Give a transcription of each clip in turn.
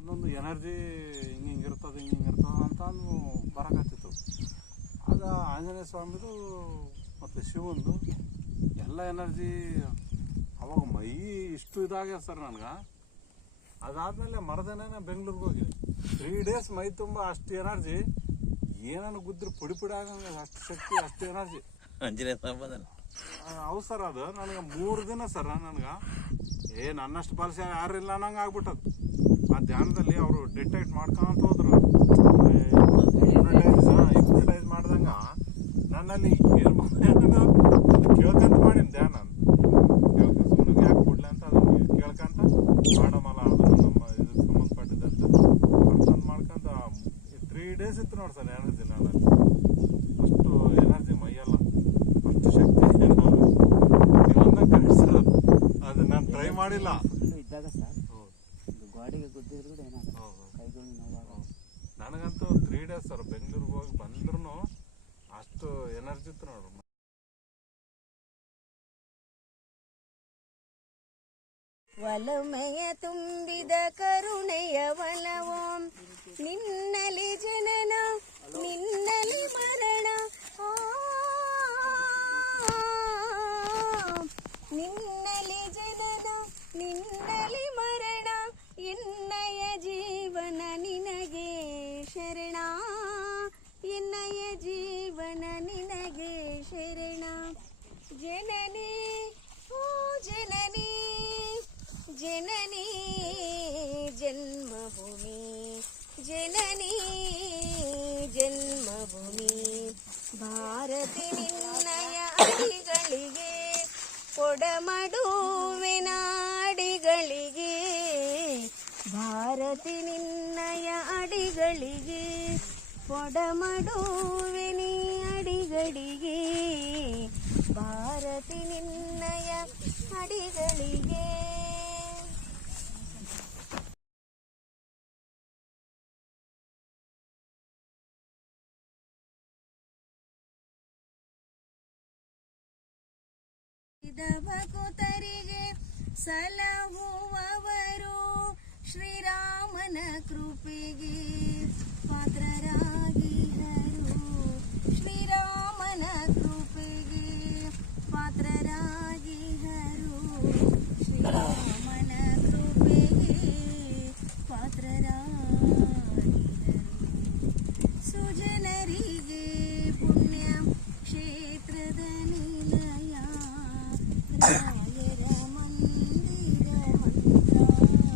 ಒಂದೊಂದು ಎನರ್ಜಿ ಹಿಂಗಿರ್ತದೆ ಅಂತ ಬರಕತ್ತಿತ್ತು. ಆಗ ಆಂಜನೇಯ ಸ್ವಾಮಿದು ಮತ್ತು ಶಿವಂದು ಎಲ್ಲ ಎನರ್ಜಿ ಅವಾಗ ಮೈ ಇಷ್ಟು ಇದಾಗ್ಯದ ಸರ್ ನನಗೆ. ಅದಾದಮೇಲೆ ಮರದನೇ ಬೆಂಗಳೂರಿಗೆ ಹೋಗಿ 3 days ಮೈ ತುಂಬ ಅಷ್ಟು ಎನರ್ಜಿ, ಏನನ್ನು ಗುದ್ದರು ಪುಡಿ ಆಗಂಗೆ ಅಷ್ಟು ಶಕ್ತಿ, ಅಷ್ಟು ಎನರ್ಜಿ ಆಂಜನೇಯ ಸ್ವಾಮಿ. ಹೌದು ಸರ್. ಅದು ನನಗೆ 3 ದಿನ ಸರ್ ನನಗೆ ನನ್ನಷ್ಟು ಬಲಶಾಲಿ ಯಾರಿಲ್ಲ ಅನ್ನಂಗೆ ಆಗ್ಬಿಟ್ಟದು. ಆ ಧ್ಯಾನದಲ್ಲಿ ಅವರು ಡಿಟೆಕ್ಟ್ ಮಾಡ್ಕೊಂತ ಹೋದ್ರು, ಹಿಪ್ನಟೈಸ್ ಮಾಡ್ದಂಗ ನನ್ನಲ್ಲಿ ಏನು ಕೇಳ್ಕೊಂತ ಮಾಡೀನಿ ಧ್ಯಾನ. ಸುಮ್ಮನೆ ಯಾಕೆ ಕೊಡ್ಲಿ ಅಂತ ಅದನ್ನು ಕೇಳ್ಕೊಂತ ಮಾಡಮಲ್ಲ, ಅದನ್ನು ನಮ್ಮ ಇದಕ್ಕೆ ಸಂಬಂಧಪಟ್ಟಿದ್ದಂತ ಮಾಡ್ಕೊಂತ 3 days ಇತ್ತು ನೋಡಿ ಸರ್ ಎನರ್ಜಿ. ನನ್ನಲ್ಲಿ ಅಷ್ಟು ಎನರ್ಜಿ ಮೈಯಲ್ಲ, ಅಷ್ಟು ಶಕ್ತಿ. ಅದು ನಾನು ಟ್ರೈ ಮಾಡಿಲ್ಲ ಇದ್ದಾಗ ಸರ್, ಗಾಡಿಗೆ ಗುದ್ದಿದ್ರು ಕೂಡ ಏನಾಗುತ್ತೆ, ಕೈಗಳು ನೋವಾಗ. ನನಗಂತೂ 3 days ಸರ್ ಬೆಂಗಳೂರಿಗೆ ಹೋಗಿ ಬಂದ್ರೂ ಅಷ್ಟು ಎನರ್ಜಿ ಇತ್ತು ನೋಡ್ರಿ. ಒಲಮೆಯ ತುಂಬಿದ ಕರುಣೆಯ ಒಲವೋಂ, ನಿನ್ನಲಿ ಜನನ ನಿನ್ನಲಿ ಮರಣ, ನಿನ್ನಲಿ ಜನನ ನಿನ್ನಲಿ ಮರಣ, ಎನ್ನಯ ಜೀವನ ನಿನಗೆ ಶರಣ, ಎನ್ನಯ ಜೀವನ ನಿನಗೆ ಶರಣ. ಜನನಿ ಓ ಜನನಿ ಜನನಿ ಜನ್ಮಭೂಮಿ, ಜನನಿ ಜನ್ಮಭೂಮಿ, ಭಾರತಿ ನಿನ್ನಯ ಅಡಿಗಳಿಗೆ ಕೊಡಮಡುವೆ ನಾಡಿಗಳಿಗೆ, ಭಾರತಿ ನಿನ್ನಯ ಅಡಿಗಳಿಗೆ ಕೊಡಮಡುವೆ ನೀ ಅಡಿಗಳಿಗೆ, ಭಾರತಿ ನಿನ್ನಯ ಅಡಿಗಳಿಗೆ. ಭಕ್ತರಿಗೆ ಸಲಹುವವರು ಶ್ರೀರಾಮನ ಕೃಪೆಗೆ ಪಾತ್ರರಾಗಿಹರು, ಶ್ರೀರಾಮನ ಕೃಪೆಗೆ ಪಾತ್ರರಾಗಿಹರು, ಶ್ರೀರಾಮನ ಕೃಪೆಗೆ ಪಾತ್ರರಾಗಿಹರು. ಸುಜನರಿಗೆ ಪುಣ್ಯ ಕ್ಷೇತ್ರದ ನಿಲಯ, ರಾಯರ ಮಂದಿರ ಮಂತ್ರಾಲಯ,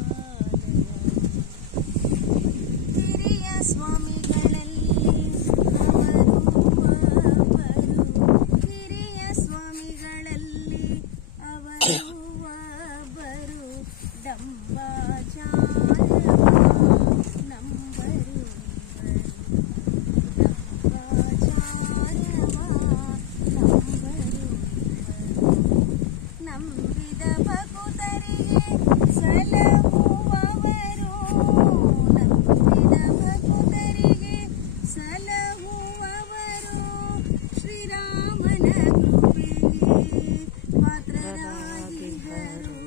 ಹಿರಿಯ ಸ್ವಾಮಿಗಳಲ್ಲಿ ಅವರು ಒಬ್ಬರು, ಹಿರಿಯ ಸ್ವಾಮಿಗಳಲ್ಲಿ ಅವರು ಒಬ್ಬರು, ಡಂಬಾಚಾರ್ಯ ನಂಬರು, ನಂಬಿದ ಭಕ್ತರಿಗೆ ಸಲಹುವವರು, ನಂಬಿದ ಭಕ್ತರಿಗೆ ಸಲಹುವವರು, ಶ್ರೀರಾಮನ ಕೃಪೆಗೆ ಪಾತ್ರರಾಗಿಹರು,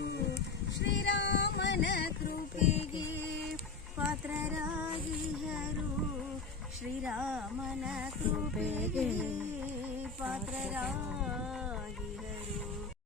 ಶ್ರೀರಾಮನ ಕೃಪೆಗೆ ಪಾತ್ರರಾಗಿಹರು, ಶ್ರೀರಾಮನ ಕೃಪೆಗೆ ಪಾತ್ರರಾಗಿಹರು.